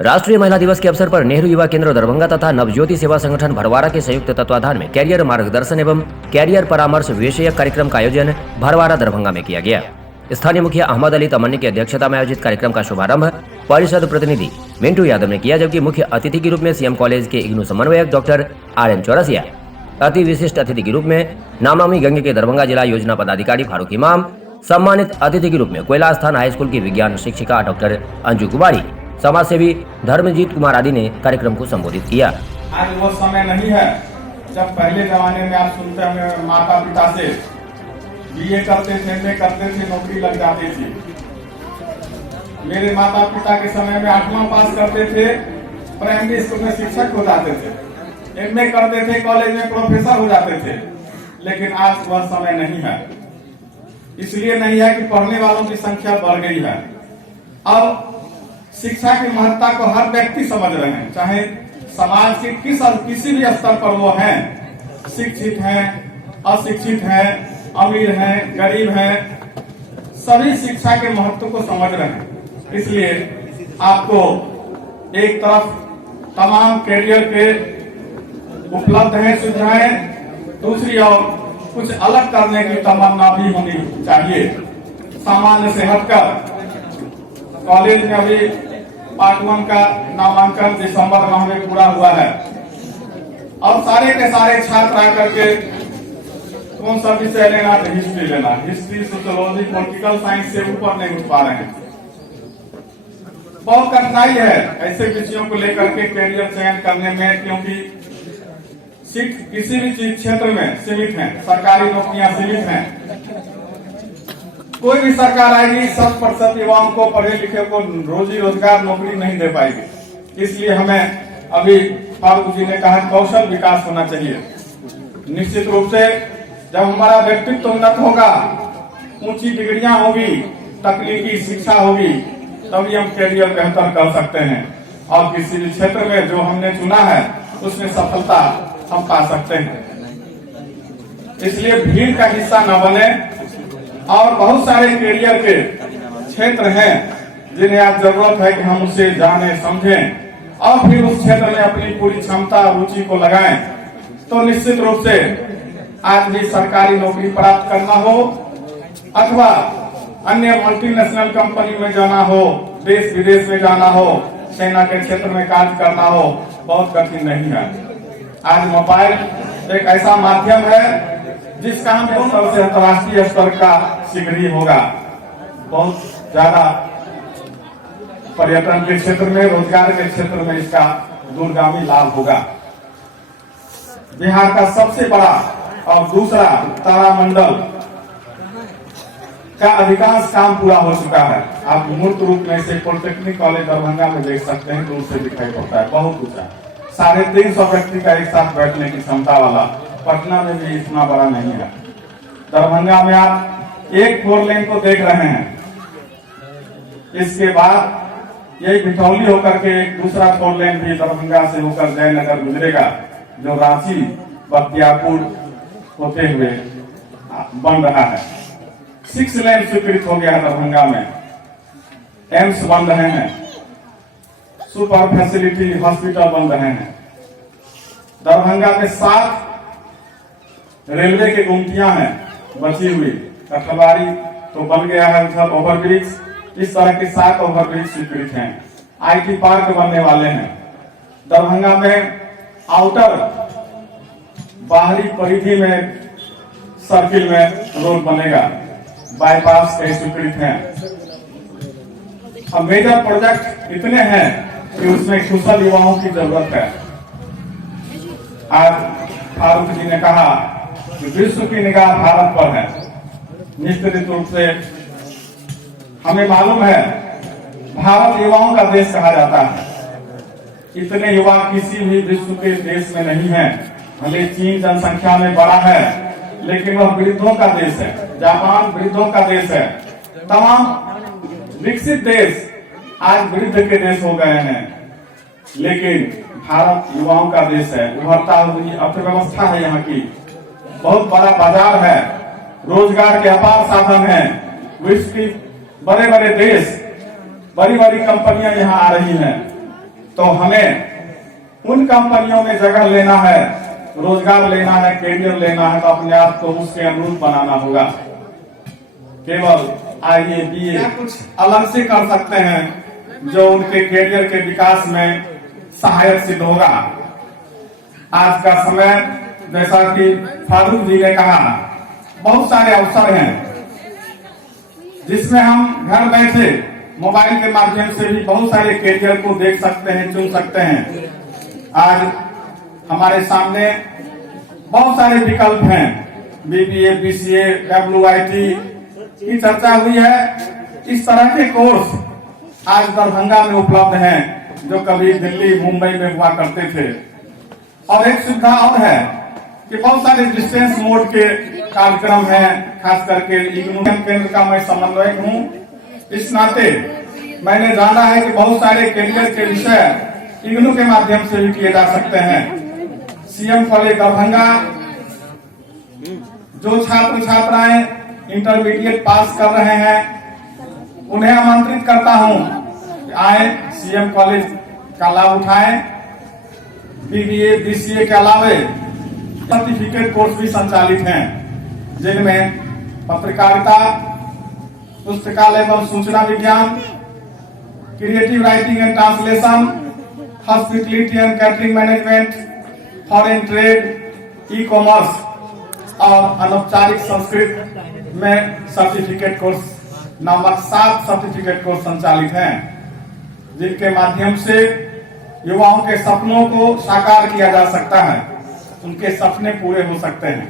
राष्ट्रीय महिला दिवस के अवसर पर नेहरू युवा केंद्र दरभंगा तथा नवज्योति सेवा संगठन भरवाड़ा के संयुक्त तत्वाधान में कैरियर मार्गदर्शन एवं कैरियर परामर्श विषयक कार्यक्रम का आयोजन भरवाड़ा दरभंगा में किया गया। स्थानीय मुखिया अहमद अली तमन्नी की अध्यक्षता में आयोजित कार्यक्रम का शुभारंभ परिषद प्रतिनिधि मिंटू यादव ने किया, जबकि मुख्य अतिथि के रूप में सीएम कॉलेज के इग्नू समन्वयक डॉक्टर RN चौरसिया, अति विशिष्ट अतिथि के रूप में नमामि गंगे के दरभंगा जिला योजना पदाधिकारी फारूक इमाम, सम्मानित अतिथि के रूप में कोयला स्थान हाई स्कूल की विज्ञान शिक्षिका डॉक्टर अंजू कुमारी, समाज सेवी धर्मजीत कुमार आदि ने कार्यक्रम को संबोधित किया। आज वो समय नहीं है जब पहले जमाने में आप सुनते होंगे माता पिता से बीए करते थे, एमए करते थे, नौकरी लग जाती थी। मेरे माता पिता के समय में 8वां पास करते थे, प्राइमरी स्कूल में शिक्षक हो जाते थे, एमए करते थे, कॉलेज में प्रोफेसर हो जाते थे। लेकिन आज वह समय नहीं है। इसलिए नहीं है कि पढ़ने वालों की संख्या बढ़ गई है। अब शिक्षा की महत्ता को हर व्यक्ति समझ रहे हैं, चाहे समाज के किसी भी स्तर पर वो हैं, शिक्षित हैं, अशिक्षित हैं, अमीर हैं, गरीब हैं, सभी शिक्षा के महत्व को समझ रहे हैं। इसलिए आपको एक तरफ तमाम कैरियर के उपलब्ध हैं सुविधाएं, दूसरी ओर कुछ अलग करने की तमन्ना भी होनी चाहिए। सामान्य से हटकर कॉलेज में अभी पार्ट 1 का नामांकन दिसंबर माह में पूरा हुआ है और सारे के सारे छात्र आकर के कौन सा विषय लेना तो हिस्ट्री लेना, हिस्ट्री, सोशियोलॉजी, पॉलिटिकल साइंस से ऊपर नहीं उठ पा रहे हैं। बहुत कठिनाई है ऐसे विषयों को लेकर के कैरियर चयन करने में, क्योंकि किसी भी चीज क्षेत्र में सीमित है, सरकारी नौकरियां सीमित हैं। कोई भी सरकार आएगी 100% युवाओं को, पढ़े लिखे को रोजी रोजगार नौकरी नहीं दे पाएगी। इसलिए हमें अभी फारूक जी ने कहा कौशल विकास होना चाहिए। निश्चित रूप से जब हमारा व्यक्तित्व उन्नत होगा, ऊंची डिग्रियां होगी, तकनीकी शिक्षा होगी, तभी हम कैरियर बेहतर कर सकते हैं और किसी भी क्षेत्र में जो हमने चुना है उसमें सफलता हम पा सकते हैं। इसलिए भीड़ का हिस्सा न बने और बहुत सारे कैरियर के क्षेत्र हैं जिन्हें आज जरूरत है कि हम उसे जाने, समझें और फिर उस क्षेत्र में अपनी पूरी क्षमता, रुचि को लगाएं। तो निश्चित रूप से आज भी सरकारी नौकरी प्राप्त करना हो अथवा अन्य मल्टीनेशनल कंपनी में जाना हो, देश विदेश में जाना हो, सेना के क्षेत्र में कार्य करना हो, बहुत कठिन नहीं है। आज मोबाइल एक ऐसा माध्यम है जिसका हम स्तर से अंतर्राष्ट्रीय स्तर का शीघ्र ही होगा। बहुत ज्यादा पर्यटन के क्षेत्र में, रोजगार के क्षेत्र में इसका दूरगामी लाभ होगा। बिहार का सबसे बड़ा और दूसरा तारामंडल का अधिकांश काम पूरा हो चुका है। आप मूर्त रूप में से पॉलिटेक्निक कॉलेज दरभंगा में देख सकते हैं, दूर से दिखाई पड़ता है, बहुत ऊंचा, 350 व्यक्ति का एक साथ बैठने की क्षमता वाला। पटना में भी इतना बड़ा नहीं है। दरभंगा में आप एक 4 लेन को देख रहे हैं, इसके बाद यही भिठौली होकर के एक दूसरा 4 लेन भी दरभंगा से होकर जयनगर गुजरेगा, जो रांची बख्तियारपुर होते हुए बन रहा है। 6 लेन स्वीकृत हो गया है दरभंगा में, एम्स बन रहे हैं, सुपर फैसिलिटी हॉस्पिटल बन रहे हैं। दरभंगा में 7 रेलवे की गुमटियां हैं बची हुई, कठलवाड़ी तो बन गया है उधर ओवरब्रिज, इस तरह के 7 ओवरब्रिज स्वीकृत हैं। IT पार्क बनने वाले हैं। दरभंगा में आउटर बाहरी परिधि में सर्किल में रोड बनेगा, बाईपास के स्वीकृत हैं। अब मेजर प्रोजेक्ट इतने हैं कि उसमें कुशल युवाओं की जरूरत है। आज फारूक जी ने कहा कि विश्व की निगाह भारत पर है। निश्चित रूप से हमें मालूम है भारत युवाओं का देश कहा जाता है। इतने युवा किसी भी विश्व के देश में नहीं है। भले चीन जनसंख्या में बड़ा है, लेकिन वह वृद्धों का देश है। जापान वृद्धों का देश है। तमाम विकसित देश आज वृद्ध के देश हो गए हैं, लेकिन भारत युवाओं का देश है। उभरता हुई अर्थव्यवस्था है, यहाँ की बहुत बड़ा बाजार है, रोजगार के अपार साधन हैं। विश्व की बड़े बड़े देश, बड़ी बड़ी कंपनियां यहाँ आ रही हैं। तो हमें उन कंपनियों में जगह लेना है, रोजगार लेना है, कैरियर लेना है, तो अपने आप को उसके अनुरूप बनाना होगा। केवल आईए बीए कुछ अलग से कर सकते हैं जो उनके कैरियर के विकास में सहायक सिद्ध होगा। आज का समय, जैसा कि फारूक जी ने कहा, बहुत सारे अवसर हैं जिसमें हम घर बैठे मोबाइल के माध्यम से भी बहुत सारे कैरियर को देख सकते हैं, चुन सकते हैं। आज हमारे सामने बहुत सारे विकल्प हैं, बीबीए, बीसीए, WIT की चर्चा हुई है। इस तरह के कोर्स आज दरभंगा में उपलब्ध हैं जो कभी दिल्ली, मुंबई में हुआ करते थे। और एक सुविधा और है कि बहुत सारे डिस्टेंस मोड के कार्यक्रम हैं, खास करके इग्नू केंद्र का मैं समन्वयक हूँ। इस नाते मैंने जाना है कि बहुत सारे कैरियर के विषय इग्नू के माध्यम से भी किए जा सकते हैं। सीएम कॉलेज दरभंगा जो छात्र छात्राएं इंटरमीडिएट पास कर रहे हैं उन्हें आमंत्रित करता हूं कि आए, सीएम कॉलेज का लाभ उठाएं। बीबीए, बीसीए के अलावे सर्टिफिकेट कोर्स भी संचालित हैं जिनमें पत्रकारिता, पुस्तकालय एवं सूचना विज्ञान, creative writing and translation, hospitality and catering management, foreign trade, e commerce और अनौपचारिक संस्कृत में सर्टिफिकेट कोर्स नामक 7 सर्टिफिकेट कोर्स संचालित हैं जिनके माध्यम से युवाओं के सपनों को साकार किया जा सकता है, उनके सपने पूरे हो सकते हैं।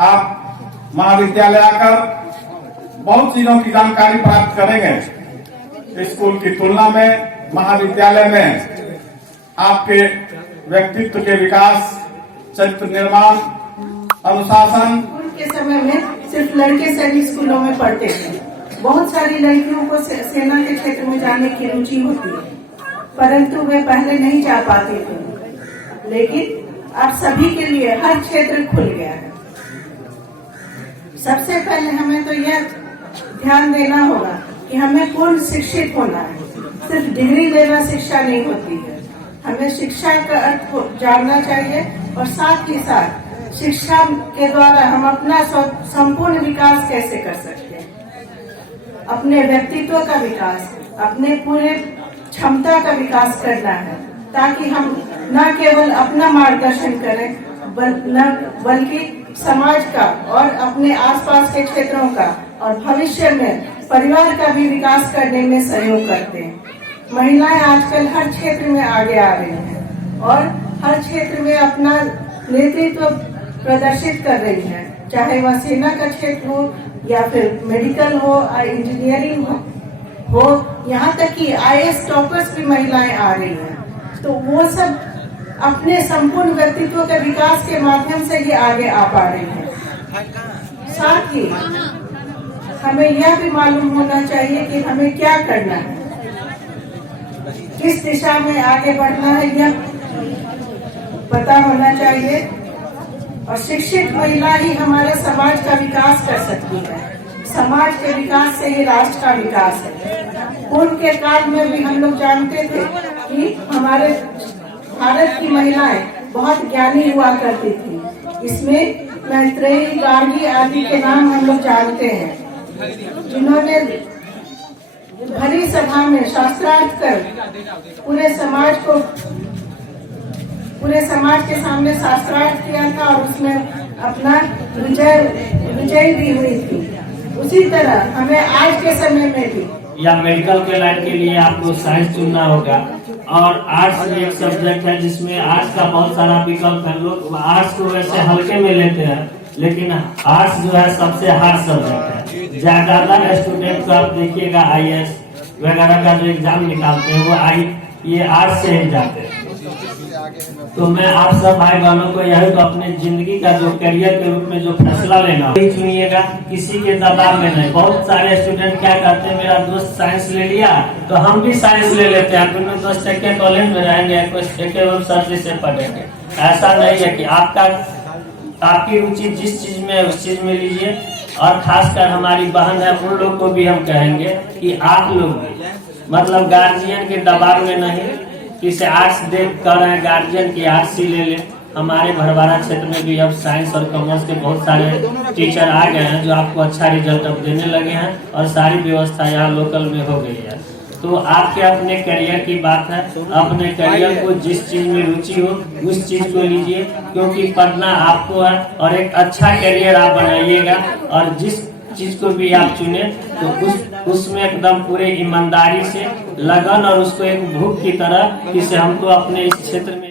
आप महाविद्यालय आकर बहुत चीजों की जानकारी प्राप्त करेंगे। स्कूल की तुलना में महाविद्यालय में आपके व्यक्तित्व के विकास, चरित्र निर्माण, अनुशासन के समय में सिर्फ लड़के सैनिक स्कूलों में पढ़ते थे। बहुत सारी लड़कियों को सेना के क्षेत्र में जाने की रुचि होती है, परंतु वे पहले नहीं जा पाते थे। लेकिन अब सभी के लिए हर क्षेत्र खुल गया है। सबसे पहले हमें तो यह ध्यान देना होगा कि हमें पूर्ण शिक्षित होना है। सिर्फ डिग्री लेना शिक्षा नहीं होती है। हमें शिक्षा का अर्थ जानना चाहिए और साथ ही साथ शिक्षा के द्वारा हम अपना संपूर्ण विकास कैसे कर सकते हैं। अपने व्यक्तित्व का विकास, अपने पूरे क्षमता का विकास करना है ताकि हम न केवल अपना मार्गदर्शन करें बल्कि समाज का और अपने आसपास के क्षेत्रों का और भविष्य में परिवार का भी विकास करने में सहयोग करते हैं। महिलाएं आजकल हर क्षेत्र में आगे आ रही हैं और हर क्षेत्र में अपना नेतृत्व प्रदर्शित कर रही हैं, चाहे वह सेना का क्षेत्र हो या फिर मेडिकल हो, इंजीनियरिंग हो, यहाँ तक कि IAS टॉपर्स भी महिलाएं आ रही हैं। तो वो सब अपने संपूर्ण व्यक्तित्व के विकास के माध्यम से ही आगे आ पा रही हैं। साथ ही हमें यह भी मालूम होना चाहिए कि हमें क्या करना है, किस दिशा में आगे बढ़ना है, यह पता होना चाहिए। और शिक्षित महिला ही हमारे समाज का विकास कर सकती है। समाज के विकास से ही राष्ट्र का विकास है। पूर्व के काल में भी हम लोग जानते थे कि हमारे भारत की महिलाएं बहुत ज्ञानी हुआ करती थी। इसमें मैत्रेयी, गार्गी आदि के नाम हम लोग जानते हैं, जिन्होंने भरी सभा में शास्त्रार्थ कर पूरे समाज के सामने शास्त्रार्थ किया था और उसमें अपना विजय भी हुई थी। उसी तरह हमें आज के समय में भी या मेडिकल के लाइन के लिए आपको साइंस चुनना होगा और आर्ट्स एक सब्जेक्ट है जिसमें आर्ट्स का बहुत सारा विकल्प है। लोग आर्ट्स को वैसे हल्के में लेते हैं, लेकिन आर्ट्स जो है सबसे हार्ड सब्जेक्ट है। ज्यादातर स्टूडेंट को आप देखिएगा IAS वगैरह का जो एग्जाम निकालते हैं वो ये आर्ट्स से ही जाते हैं। तो मैं आप सब भाई बहनों को यही तो अपने जिंदगी का जो करियर के रूप में जो फैसला लेना वही चुनिएगा, किसी के दबाव में नहीं। बहुत सारे स्टूडेंट क्या करते हैं, मेरा दोस्त साइंस ले लिया तो हम भी साइंस ले लेते हैं, दोनों दोस्त एक कॉलेज में रहेंगे, एक सब्जेक्ट से पढ़ेंगे। ऐसा नहीं है कि आपकी रुचि जिस चीज में उस चीज में लीजिए। और खासकर हमारी बहन है, उन लोग को भी हम कहेंगे कि आप लोग मतलब गार्जियन के दबाव में नहीं, किसी आर्ट्स देख कर रहे हैं गार्जियन की आर्ट्स ही ले ले। हमारे भरवारा क्षेत्र में भी अब साइंस और कॉमर्स के बहुत सारे टीचर आ गए हैं जो आपको अच्छा रिजल्ट अब देने लगे हैं और सारी व्यवस्था यहाँ लोकल में हो गई है। तो आपके अपने करियर की बात है, अपने करियर को जिस चीज में रुचि हो उस चीज को लीजिए, क्योंकि पढ़ना आपको है और एक अच्छा करियर आप बनाइएगा। और जिस चीज को भी आप चुने तो उसमें एकदम पूरे ईमानदारी से लगन और उसको एक भूख की तरह कि हमको अपने इस क्षेत्र में